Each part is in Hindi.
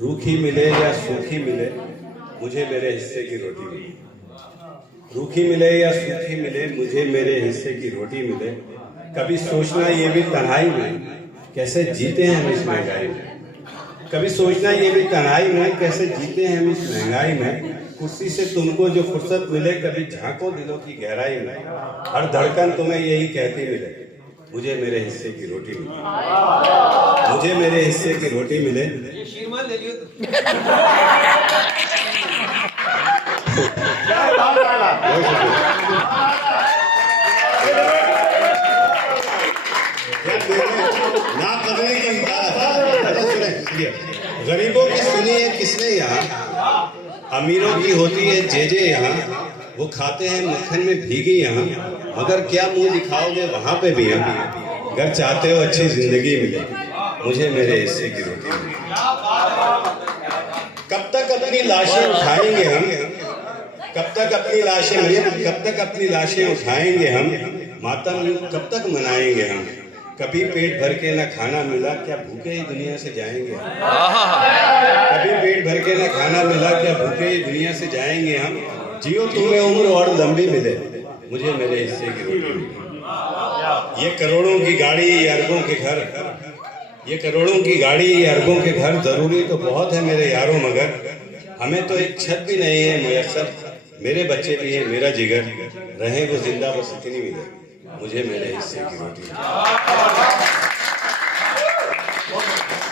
रूखी मिले या सूखी मिले, मुझे मेरे हिस्से की रोटी मिले। रूखी मिले या सूखी मिले, मुझे मेरे हिस्से की रोटी मिले। कभी सोचना ये भी तन्हाई में कैसे जीते हैं हम इस महंगाई में। कभी सोचना ये भी तन्हाई में कैसे जीते हैं हम इस महंगाई में। कुर्सी से तुमको जो फुर्सत मिले, कभी झांको दिलों की गहराई में। हर धड़कन तुम्हें यही कहती मिले, मुझे मेरे हिस्से की रोटी मिले। मुझे मेरे हिस्से की रोटी मिले। ये शीरमान ले लियो ना करने की गरीबों की सुनी है किसने यहाँ, अमीरों की होती है जे यहाँ। वो खाते हैं मक्खन में भीगी यहाँ, मगर क्या मुंह दिखाओगे वहां पे भी हम। अगर चाहते हो अच्छी जिंदगी मिले, मुझे मेरे हिस्से की रोटी मिले। कब तक अपनी लाशें उठाएंगे हम, कब तक अपनी लाशें कब तक अपनी लाशें उठाएंगे हम। मातम कब तक मनाएंगे हम। कभी पेट भर के न खाना मिला, क्या भूखे ही दुनिया से जाएंगे हम। कभी पेट भर के न खाना मिला, क्या भूखे ही दुनिया से जाएंगे हम। जियो तुम्हें उम्र और लंबी मिले, मुझे मेरे हिस्से की रोटी मिले। ये करोड़ों की गाड़ी, ये अरबों के घर, ये करोड़ों की गाड़ी, ये अरबों के घर जरूरी तो बहुत है मेरे यारों, मगर हमें तो एक छत भी नहीं है मुयस्सर। मेरे बच्चे भी हैं, मेरा जिगर, रहे वो जिंदा बस इतनी मिले, मुझे मेरे हिस्से की रोटी।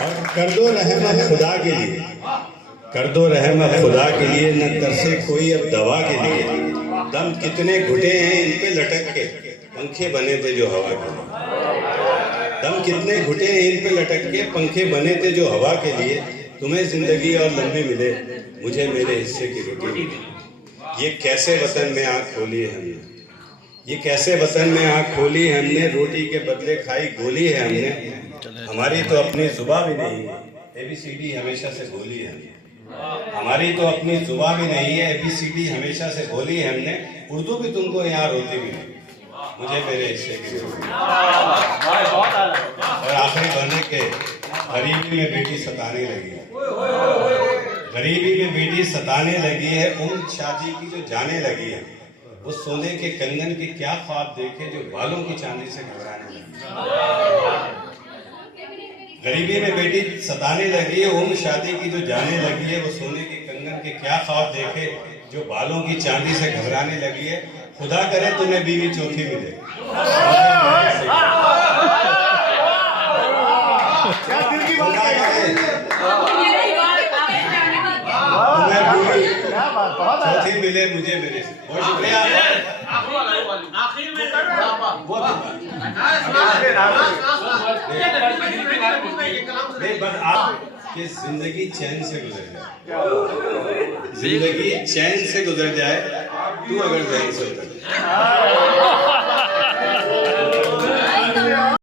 और कर दो रहमत खुदा के लिए, कर दो रहमत खुदा के लिए, न तरसे कोई अब दवा के लिए। दम कितने घुटे हैं इन पे लटक के, पंखे बने थे जो हवा के लिए। दम कितने घुटे हैं इन पे लटक के, पंखे बने थे जो हवा के लिए। तुम्हें जिंदगी और लंबी मिले, मुझे मेरे हिस्से की रोटी मिले। ये कैसे वतन में आँख खोली है हमने, ये कैसे वतन में आँख खोली है हमने। रोटी के बदले खाई गोली है हमने। हमारी तो अपनी जुबां भी नहीं है, ABCD हमेशा से बोली है हमने। हमारी तो अपनी जुबां भी नहीं है, ABCD हमेशा से बोली है हमने। उर्दू भी तुमको यहाँ रोती मिली, मुझे मेरे हिस्से की रोटी। और आखिरी बने के गरीबी में बेटी सताने लगी है, गरीबी में बेटी सताने लगी है। उम्र शादी की जो जाने लगी है, वो सोने के कंगन के क्या ख्वाब देखे जो बालों की चांदी से घबराने लगी। गरीबी में बेटी सताने लगी है, उम्र शादी की जो जाने लगी है। वो सोने के कंगन के क्या ख्वाब देखे जो बालों की चांदी से घबराने लगी है। खुदा करे तुम्हें बीवी चौथी मिले, चौथी मिले, मुझे मेरे। बहुत शुक्रिया। बस आपकी जिंदगी चैन से गुजर जाए, जिंदगी चैन से गुजर जाए, तू अगर चैन से गुजर जाए।